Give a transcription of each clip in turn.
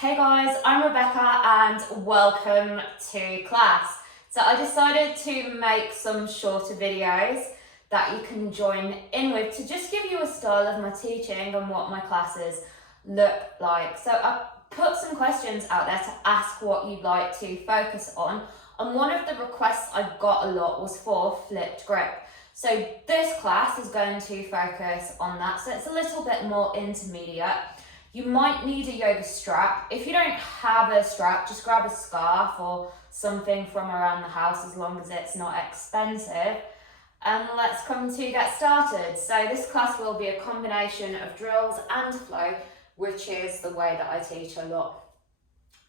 Hey guys, I'm Rebecca and welcome to class. So I decided to make some shorter videos that you can join in with to just give you a style of my teaching and what my classes look like. So I put some questions out there to ask what you'd like to focus on, and one of the requests I got a lot was for flipped grip. So this class is going to focus on that, so it's a little bit more intermediate. You might need a yoga strap. If you don't have a strap, just grab a scarf or something from around the house as long as it's not expensive. And let's come to get started. So this class will be a combination of drills and flow, which is the way that I teach a lot.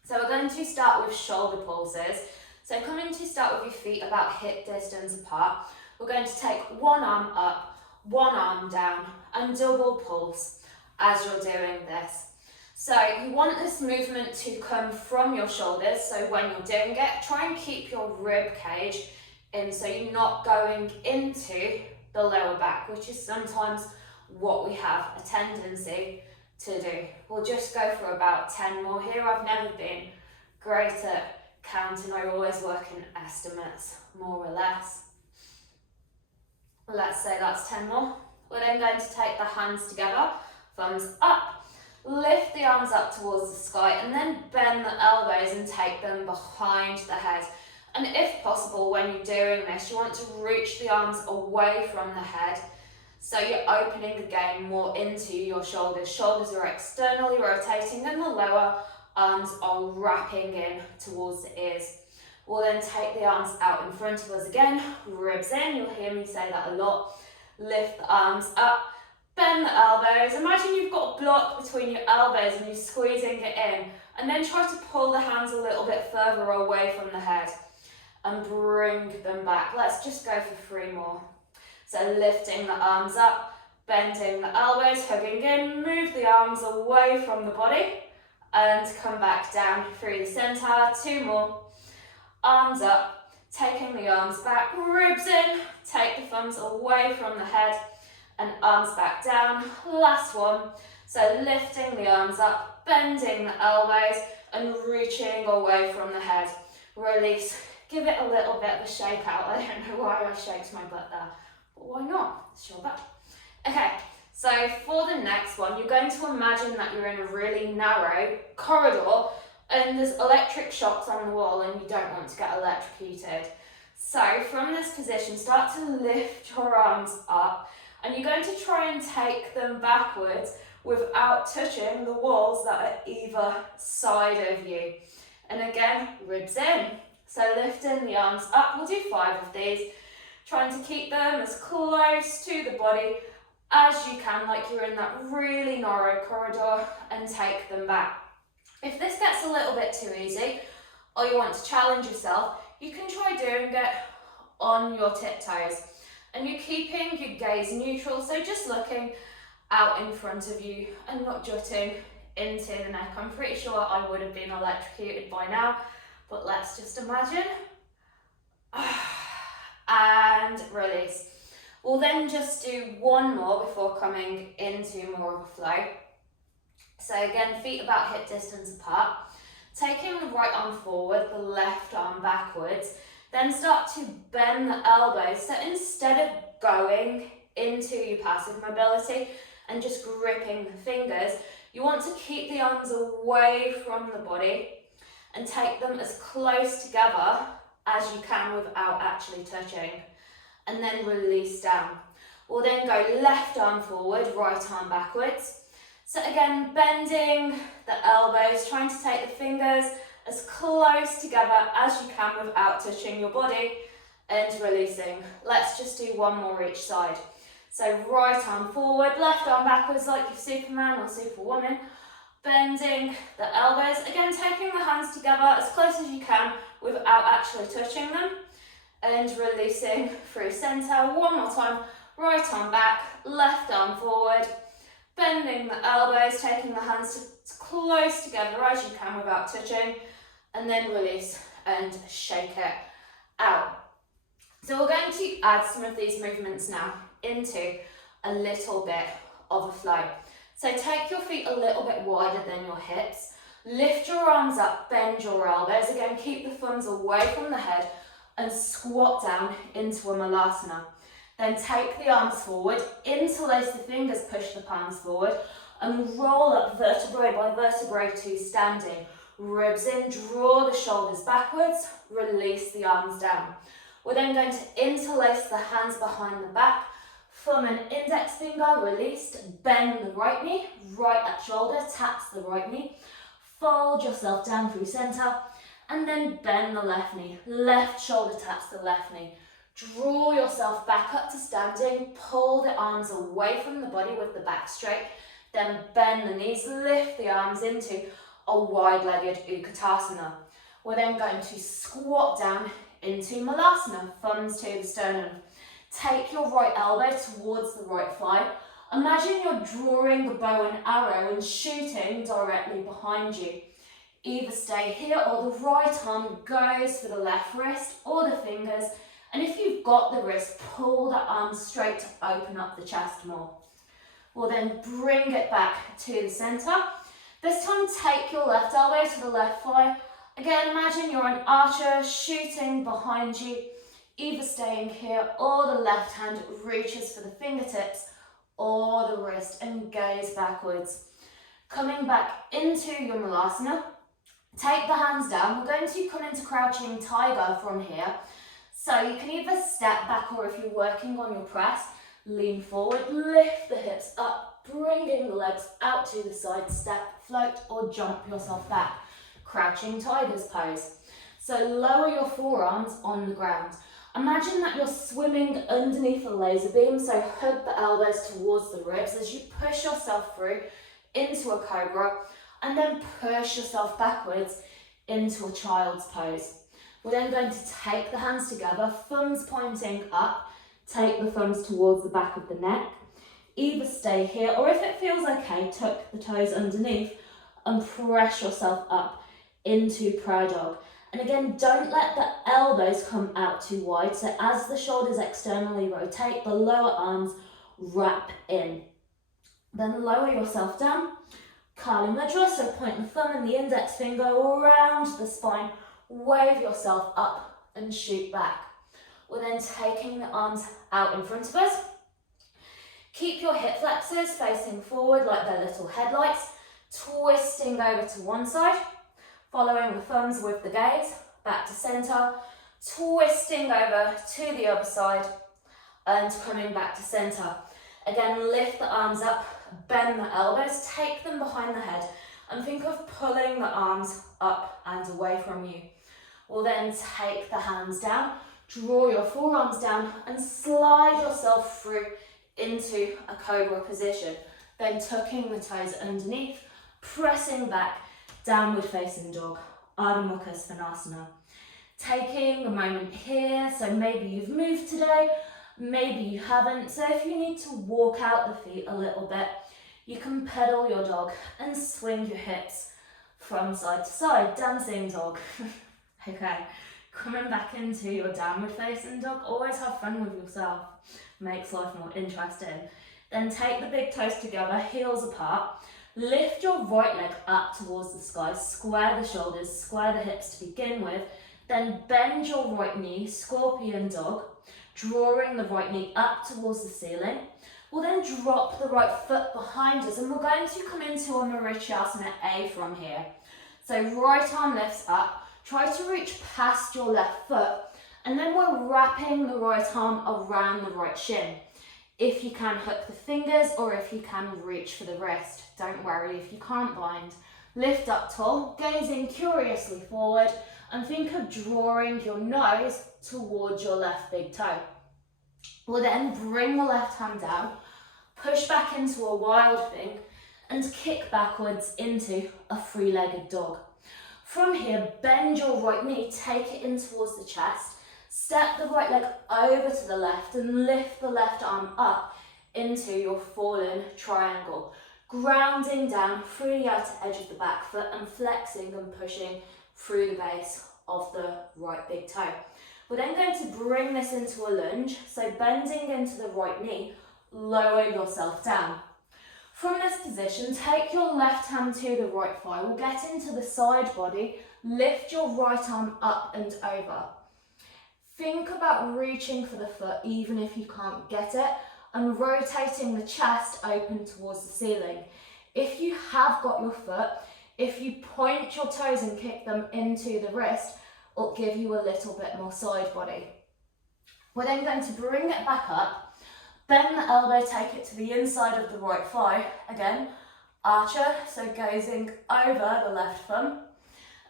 So we're going to start with shoulder pulses. So coming to start with your feet about hip distance apart, we're going to take one arm up, one arm down, and double pulse as you're doing this. So you want this movement to come from your shoulders, so when you're doing it, try and keep your rib cage in so you're not going into the lower back, which is sometimes what we have a tendency to do. We'll just go for about 10 more here. I've never been great at counting, I always work in estimates, more or less. Let's say that's 10 more. We're then going to take the hands together, thumbs up, lift the arms up towards the sky, and then bend the elbows and take them behind the head. And if possible, when you're doing this, you want to reach the arms away from the head, so you're opening again more into your shoulders. Shoulders are externally rotating and the lower arms are wrapping in towards the ears. We'll then take the arms out in front of us again, ribs in, you'll hear me say that a lot. Lift the arms up, bend the elbows. Imagine you've got a block between your elbows and you're squeezing it in, and then try to pull the hands a little bit further away from the head and bring them back. Let's just go for 3 more. So lifting the arms up, bending the elbows, hugging in, move the arms away from the body and come back down through the center. 2 more. Arms up, taking the arms back, ribs in, take the thumbs away from the head and arms back down. Last one. So lifting the arms up, bending the elbows and reaching away from the head. Release. Give it a little bit of a shake out. I don't know why I shaked my butt there, but why not? It's your butt. Okay, so for the next one, you're going to imagine that you're in a really narrow corridor and there's electric shocks on the wall and you don't want to get electrocuted. So from this position, start to lift your arms up, and you're going to try and take them backwards without touching the walls that are either side of you. And again, ribs in. So lifting the arms up, we'll do 5 of these, trying to keep them as close to the body as you can, like you're in that really narrow corridor, and take them back. If this gets a little bit too easy, or you want to challenge yourself, you can try doing it on your tiptoes. And you're keeping your gaze neutral, so just looking out in front of you and not jutting into the neck. I'm pretty sure I would have been electrocuted by now, but let's just imagine. And release. We'll then just do 1 more before coming into more of a flow. So again, feet about hip distance apart. Taking the right arm forward, the left arm backwards. Then start to bend the elbows. So instead of going into your passive mobility and just gripping the fingers, you want to keep the arms away from the body and take them as close together as you can without actually touching. And then release down. We'll then go left arm forward, right arm backwards. So again, bending the elbows, trying to take the fingers as close together as you can without touching your body, and releasing. Let's just do 1 more each side. So right arm forward, left arm backwards like you're Superman or Superwoman. Bending the elbows, again taking the hands together as close as you can without actually touching them, and releasing through center. 1 more time, right arm back, left arm forward, bending the elbows, taking the hands as close together as you can without touching, and then release and shake it out. So we're going to add some of these movements now into a little bit of a flow. So take your feet a little bit wider than your hips, Lift your arms up, bend your elbows. Again, keep the thumbs away from the head and squat down into a malasana. Then take the arms forward, interlace the fingers, push the palms forward, and roll up vertebrae by vertebrae to standing. Ribs in, draw the shoulders backwards, release the arms down. We're then going to interlace the hands behind the back, thumb and index finger released, bend the right knee, right at shoulder, taps the right knee, fold yourself down through center, and then bend the left knee, left shoulder taps the left knee. Draw yourself back up to standing, pull the arms away from the body with the back straight, then bend the knees, lift the arms into a wide-legged Utkatasana. We're then going to squat down into Malasana, thumbs to the sternum. Take your right elbow towards the right thigh. Imagine you're drawing the bow and arrow and shooting directly behind you. Either stay here or the right arm goes for the left wrist or the fingers. And if you've got the wrist, pull the arm straight to open up the chest more. We'll then bring it back to the center. This time take your left elbow to the left thigh. Again, imagine you're an archer shooting behind you, either staying here or the left hand reaches for the fingertips or the wrist and gaze backwards. Coming back into your Malasana, take the hands down. We're going to come into crouching tiger from here. So you can either step back or if you're working on your press, lean forward, lift the hips up, bringing the legs out to the side, step, float or jump yourself back. Crouching tiger's pose. So lower your forearms on the ground. Imagine that you're swimming underneath a laser beam, so hug the elbows towards the ribs as you push yourself through into a cobra and then push yourself backwards into a child's pose. We're then going to take the hands together, thumbs pointing up, take the thumbs towards the back of the neck. Either stay here or if it feels okay, tuck the toes underneath and press yourself up into prayer dog. And again, don't let the elbows come out too wide. So as the shoulders externally rotate, the lower arms wrap in. Then lower yourself down. Kali Mudra, so point the thumb and the index finger around the spine. Wave yourself up and shoot back. We're then taking the arms out in front of us. Keep your hip flexors facing forward like they're little headlights, twisting over to one side. Following the thumbs with the gaze, back to center, twisting over to the other side and coming back to center. Again, lift the arms up, bend the elbows, take them behind the head and think of pulling the arms up and away from you. We'll then take the hands down, draw your forearms down and slide yourself through into a cobra position. Then tucking the toes underneath, pressing back, downward facing dog, Ardha Mukha Svanasana. Taking a moment here, so maybe you've moved today, maybe you haven't, so if you need to walk out the feet a little bit, you can pedal your dog and swing your hips from side to side, dancing dog. Okay, coming back into your downward facing dog, always have fun with yourself, makes life more interesting. Then take the big toes together, heels apart. Lift your right leg up towards the sky, square the shoulders, square the hips to begin with, then bend your right knee, scorpion dog, drawing the right knee up towards the ceiling. We'll then drop the right foot behind us and we're going to come into a Marichyasana A from here. So right arm lifts up, try to reach past your left foot and then we're wrapping the right arm around the right shin. If you can, hook the fingers or if you can, reach for the wrist. Don't worry if you can't bind. Lift up tall, gazing curiously forward and think of drawing your nose towards your left big toe. We'll then bring the left hand down, push back into a wild thing and kick backwards into a three-legged dog. From here, bend your right knee, take it in towards the chest. Step the right leg over to the left and lift the left arm up into your fallen triangle. Grounding down through the outer edge of the back foot and flexing and pushing through the base of the right big toe. We're then going to bring this into a lunge, so bending into the right knee, lower yourself down. From this position, take your left hand to the right thigh. We'll get into the side body. Lift your right arm up and over. Think about reaching for the foot even if you can't get it, and rotating the chest open towards the ceiling. If you have got your foot, if you point your toes and kick them into the wrist, it'll give you a little bit more side body. We're then going to bring it back up, bend the elbow, take it to the inside of the right thigh. Again, archer, so gazing over the left thumb.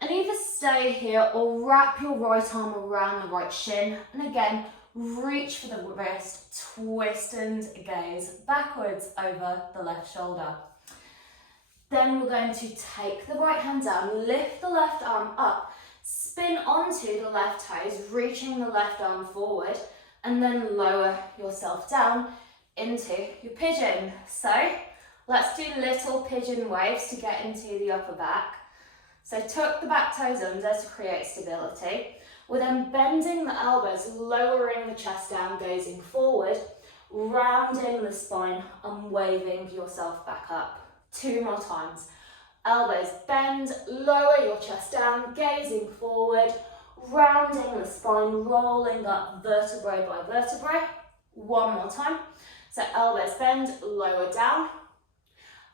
And either stay here or wrap your right arm around the right shin. And again, reach for the wrist, twist and gaze backwards over the left shoulder. Then we're going to take the right hand down, lift the left arm up, spin onto the left toes, reaching the left arm forward, and then lower yourself down into your pigeon. So let's do little pigeon waves to get into the upper back. So tuck the back toes under to create stability. We're then bending the elbows, lowering the chest down, gazing forward, rounding the spine and waving yourself back up. 2 more times. Elbows bend, lower your chest down, gazing forward, rounding the spine, rolling up vertebrae by vertebrae. 1 more time. So elbows bend, lower down,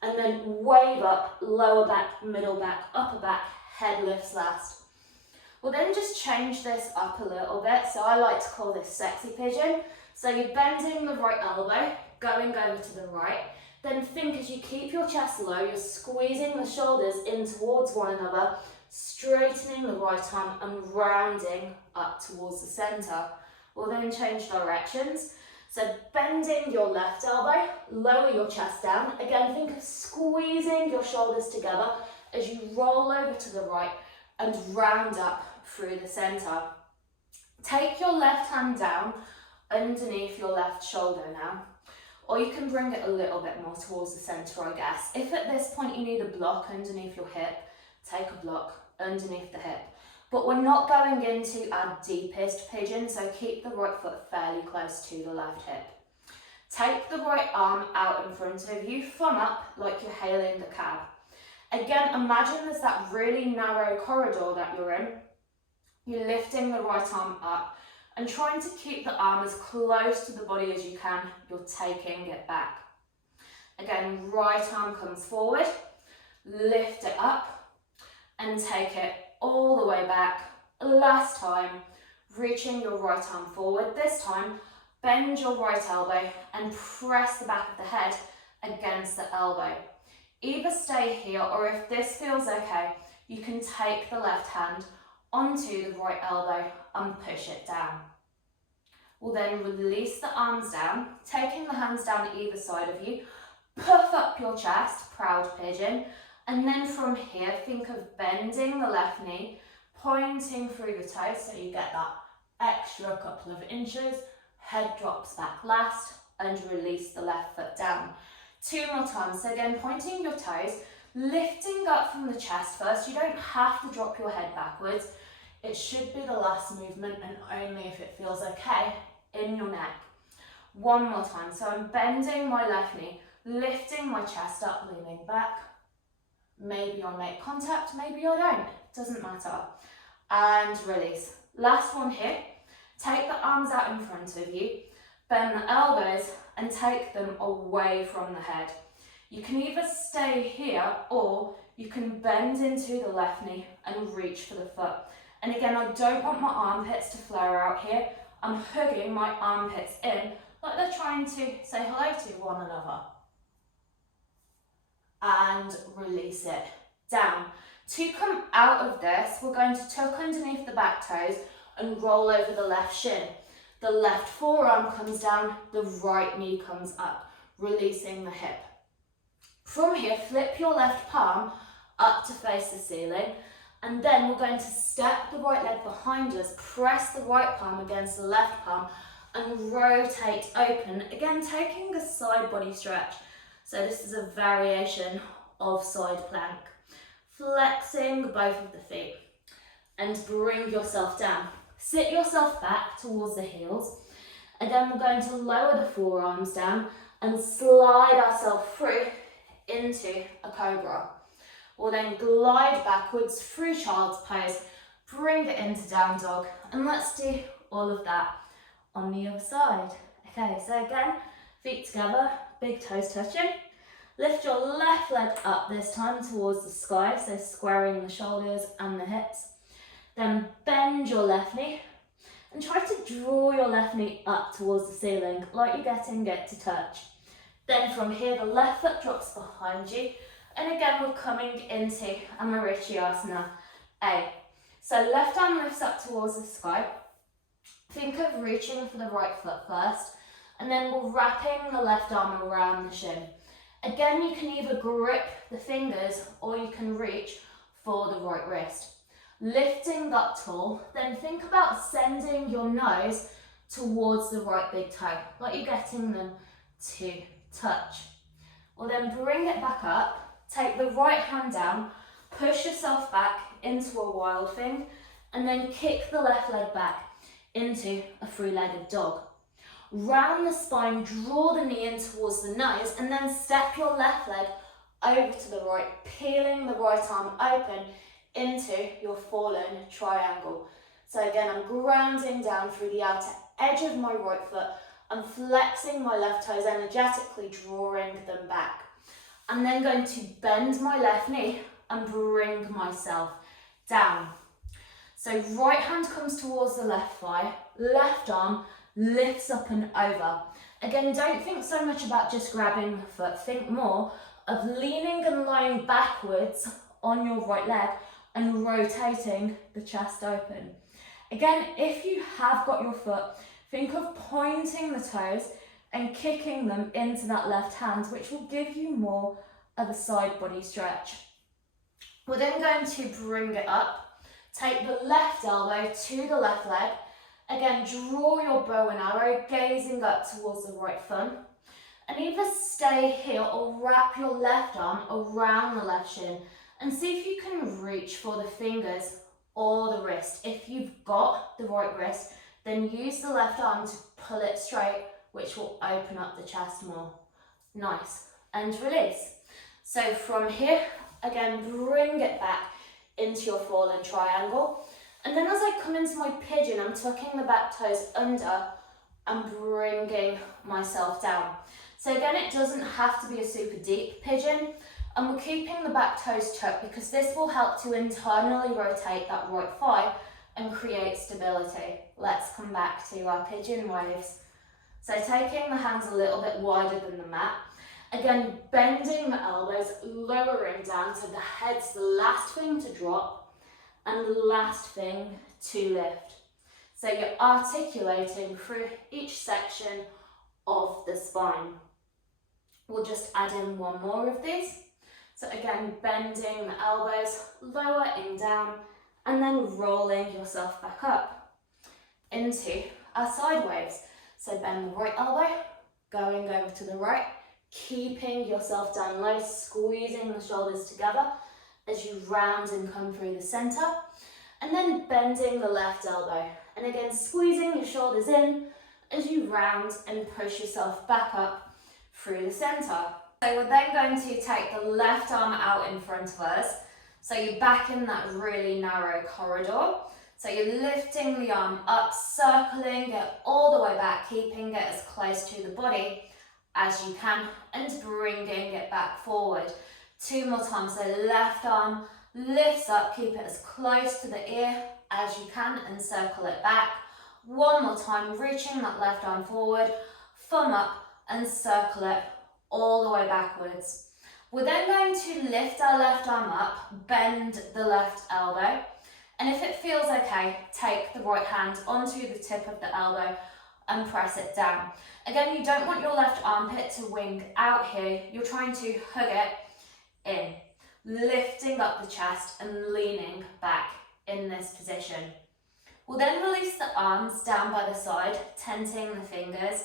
and then wave up, lower back, middle back, upper back, head lifts last. We'll then just change this up a little bit. So I like to call this sexy pigeon. So you're bending the right elbow, going over to the right. Then think as you keep your chest low, you're squeezing the shoulders in towards one another, straightening the right arm and rounding up towards the centre. We'll then change directions. So bending your left elbow, lower your chest down. Again, think of squeezing your shoulders together as you roll over to the right and round up through the centre. Take your left hand down underneath your left shoulder now, or you can bring it a little bit more towards the centre, I guess. If at this point you need a block underneath your hip, take a block underneath the hip. But we're not going into our deepest pigeon, so keep the right foot fairly close to the left hip. Take the right arm out in front of you, thumb up like you're hailing the cab. Again, imagine there's that really narrow corridor that you're in. You're lifting the right arm up and trying to keep the arm as close to the body as you can. You're taking it back. Again, right arm comes forward, lift it up and take it all the way back. Last time, reaching your right arm forward. This time, bend your right elbow and press the back of the head against the elbow. Either stay here, or if this feels okay, you can take the left hand onto the right elbow and push it down. We'll then release the arms down, taking the hands down either side of you. Puff up your chest, proud pigeon. And then from here, think of bending the left knee, pointing through the toes so you get that extra couple of inches. Head drops back last and release the left foot down. 2 more times. So again, pointing your toes, lifting up from the chest first. You don't have to drop your head backwards. It should be the last movement and only if it feels okay in your neck. 1 more time. So I'm bending my left knee, lifting my chest up, leaning back. Maybe I'll make contact, maybe I don't, doesn't matter. And release. Last one here. Take the arms out in front of you, bend the elbows and take them away from the head. You can either stay here or you can bend into the left knee and reach for the foot. And again, I don't want my armpits to flare out here. I'm hugging my armpits in like they're trying to say hello to one another. And release it down. To come out of this, we're going to tuck underneath the back toes and roll over the left shin. The left forearm comes down, the right knee comes up, releasing the hip. From here, flip your left palm up to face the ceiling, and then we're going to step the right leg behind us, press the right palm against the left palm, and rotate open, again taking a side body stretch. So this is a variation of side plank. Flexing both of the feet and bring yourself down. Sit yourself back towards the heels. Again, we're going to lower the forearms down and slide ourselves through into a cobra. We'll then glide backwards through child's pose, bring it into down dog, and let's do all of that on the other side. Okay, so again, feet together, big toes touching. Lift your left leg up this time towards the sky, so squaring the shoulders and the hips. Then bend your left knee and try to draw your left knee up towards the ceiling, like you're getting it to touch. Then from here, the left foot drops behind you. And again, we're coming into a Marichyasana A. So left arm lifts up towards the sky. Think of reaching for the right foot first, and then we're wrapping the left arm around the shin. Again, you can either grip the fingers or you can reach for the right wrist. Lifting up tall, then think about sending your nose towards the right big toe, like you're getting them to touch. We'll then bring it back up, take the right hand down, push yourself back into a wild thing, and then kick the left leg back into a three-legged dog. Round the spine, draw the knee in towards the nose, and then step your left leg over to the right, peeling the right arm open into your fallen triangle. So again, I'm grounding down through the outer edge of my right foot. I'm flexing my left toes, energetically drawing them back. I'm then going to bend my left knee and bring myself down. So right hand comes towards the left thigh, left arm lifts up and over. Again, don't think so much about just grabbing the foot. Think more of leaning and lying backwards on your right leg and rotating the chest open. Again, if you have got your foot, think of pointing the toes and kicking them into that left hand, which will give you more of a side body stretch. We're then going to bring it up. Take the left elbow to the left leg. Again, draw your bow and arrow, gazing up towards the right thumb. And either stay here or wrap your left arm around the left shin and see if you can reach for the fingers or the wrist. If you've got the right wrist, then use the left arm to pull it straight, which will open up the chest more. Nice. And release. So from here, again, bring it back into your fallen triangle. And then as I come into my pigeon, I'm tucking the back toes under and bringing myself down. So again, it doesn't have to be a super deep pigeon. And we're keeping the back toes tucked because this will help to internally rotate that right thigh and create stability. Let's come back to our pigeon waves. So taking the hands a little bit wider than the mat. Again, bending the elbows, lowering down so the head's the last thing to drop and the last thing to lift. So you're articulating through each section of the spine. We'll just add in one more of these. So again, bending the elbows, lowering down, and then rolling yourself back up into our side waves. So bend the right elbow, going over to the right, keeping yourself down low, squeezing the shoulders together as you round and come through the center, and then bending the left elbow. And again, squeezing your shoulders in as you round and push yourself back up through the center. So we're then going to take the left arm out in front of us. So you're back in that really narrow corridor. So you're lifting the arm up, circling it all the way back, keeping it as close to the body as you can and bringing it back forward. Two more times. So left arm lifts up, keep it as close to the ear as you can and circle it back. One more time, reaching that left arm forward, thumb up and circle it all the way backwards. We're then going to lift our left arm up, bend the left elbow, and if it feels okay, take the right hand onto the tip of the elbow and press it down. Again, you don't want your left armpit to wing out here. You're trying to hug it in, lifting up the chest and leaning back in this position. We'll then release the arms down by the side, tenting the fingers.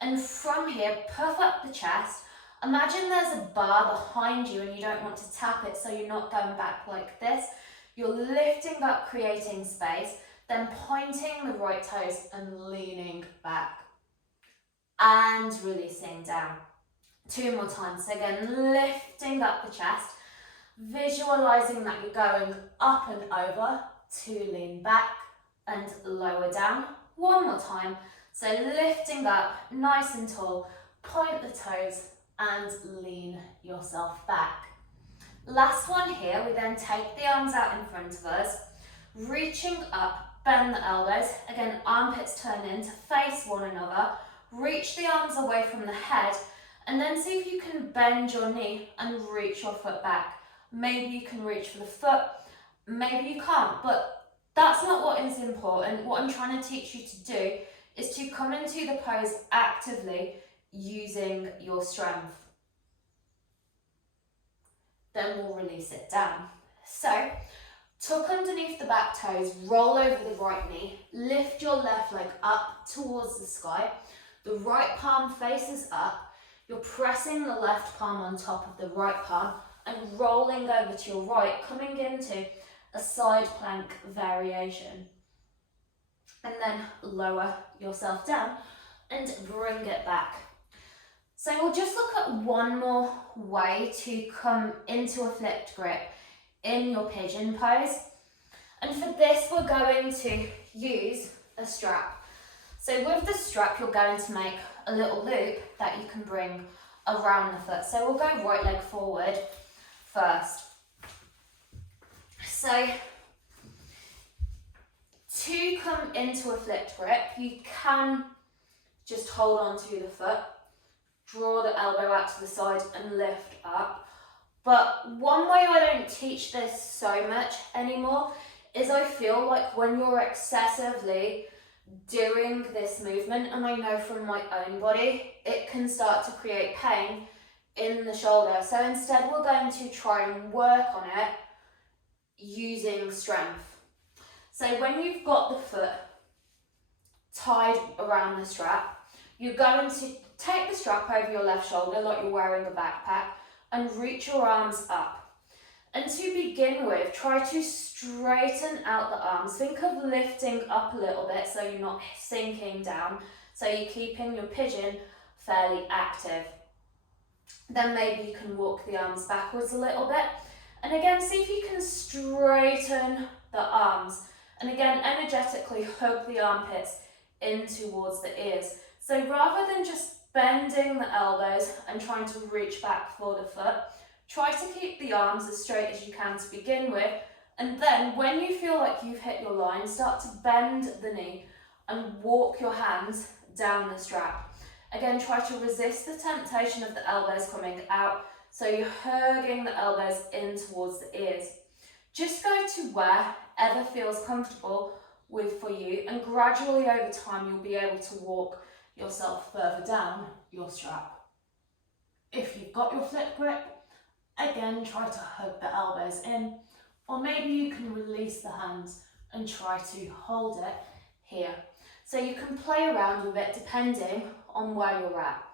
And from here, puff up the chest. Imagine there's a bar behind you and you don't want to tap it, so you're not going back like this. You're lifting up, creating space, then pointing the right toes and leaning back. And releasing down. 2 more times. So again, lifting up the chest, visualizing that you're going up and over to lean back and lower down. 1 more time. So lifting up nice and tall, point the toes and lean yourself back. Last one here, we then take the arms out in front of us, reaching up, bend the elbows. Again, armpits turn in to face one another. Reach the arms away from the head and then see if you can bend your knee and reach your foot back. Maybe you can reach for the foot, maybe you can't, but that's not what is important. What I'm trying to teach you to do is to come into the pose actively using your strength. Then we'll release it down. So, tuck underneath the back toes, roll over the right knee, lift your left leg up towards the sky. The right palm faces up. You're pressing the left palm on top of the right palm and rolling over to your right, coming into a side plank variation. And then lower yourself down and bring it back. So we'll just look at one more way to come into a flipped grip in your pigeon pose. And for this, we're going to use a strap. So with the strap, you're going to make a little loop that you can bring around the foot. So we'll go right leg forward first. So to come into a flipped grip, you can just hold on to the foot, draw the elbow out to the side and lift up. But one way I don't teach this so much anymore is I feel like when you're excessively doing this movement, and I know from my own body, it can start to create pain in the shoulder. So instead we're going to try and work on it using strength. So when you've got the foot tied around the strap, you're going to take the strap over your left shoulder like you're wearing a backpack and reach your arms up. And to begin with, try to straighten out the arms. Think of lifting up a little bit so you're not sinking down, so you're keeping your pigeon fairly active. Then maybe you can walk the arms backwards a little bit. And again, see if you can straighten the arms. And again, energetically hug the armpits in towards the ears. So rather than just bending the elbows and trying to reach back for the foot, try to keep the arms as straight as you can to begin with, and then when you feel like you've hit your line, start to bend the knee and walk your hands down the strap. Again, try to resist the temptation of the elbows coming out, so you're hugging the elbows in towards the ears. Just go to wherever feels comfortable for you, and gradually over time you'll be able to walk yourself further down your strap. If you've got your flip grip, again, try to hug the elbows in, or maybe you can release the hands and try to hold it here. So you can play around with it depending on where you're at.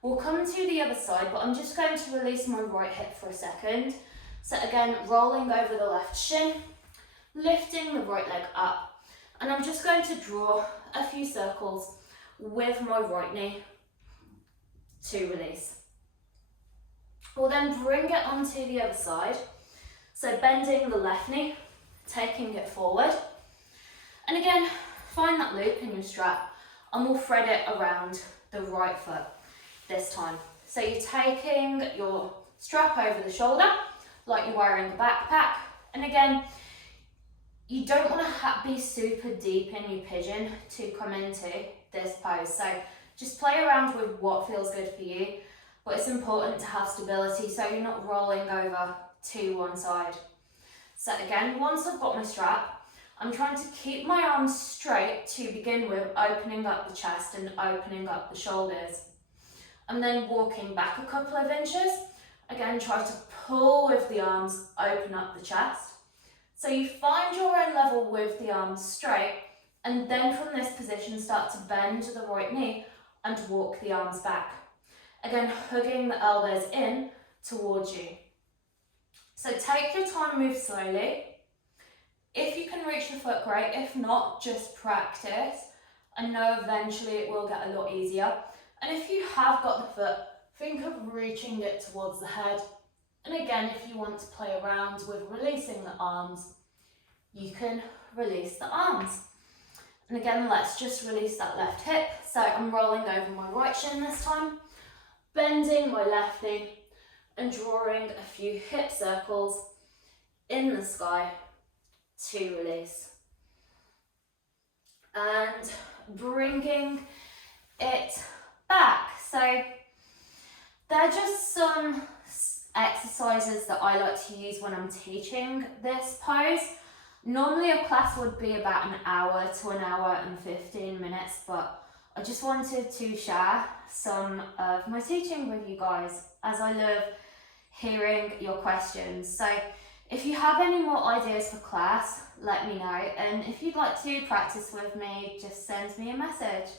We'll come to the other side, but I'm just going to release my right hip for a second. So again, rolling over the left shin, lifting the right leg up, and I'm just going to draw a few circles with my right knee to release. We'll then bring it onto the other side. So bending the left knee, taking it forward. And again, find that loop in your strap and we'll thread it around the right foot this time. So you're taking your strap over the shoulder like you're wearing a backpack. And again, you don't want to be super deep in your pigeon to come into this pose. So just play around with what feels good for you. But it's important to have stability so you're not rolling over to one side. So again, once I've got my strap, I'm trying to keep my arms straight to begin with, opening up the chest and opening up the shoulders. And then walking back a couple of inches. Again, try to pull with the arms, open up the chest. So you find your own level with the arms straight, and then from this position start to bend the right knee and walk the arms back. Again, hugging the elbows in towards you. So take your time, move slowly. If you can reach the foot, great. If not, just practice. I know eventually it will get a lot easier. And if you have got the foot, think of reaching it towards the head. And again, if you want to play around with releasing the arms, you can release the arms. And again, let's just release that left hip. So I'm rolling over my right shin this time, bending my left knee and drawing a few hip circles in the sky to release. And bringing it back. So they're just some exercises that I like to use when I'm teaching this pose. Normally a class would be about an hour to an hour and 15 minutes, but I just wanted to share some of my teaching with you guys, as I love hearing your questions. So if you have any more ideas for class, let me know, and if you'd like to practice with me, just send me a message.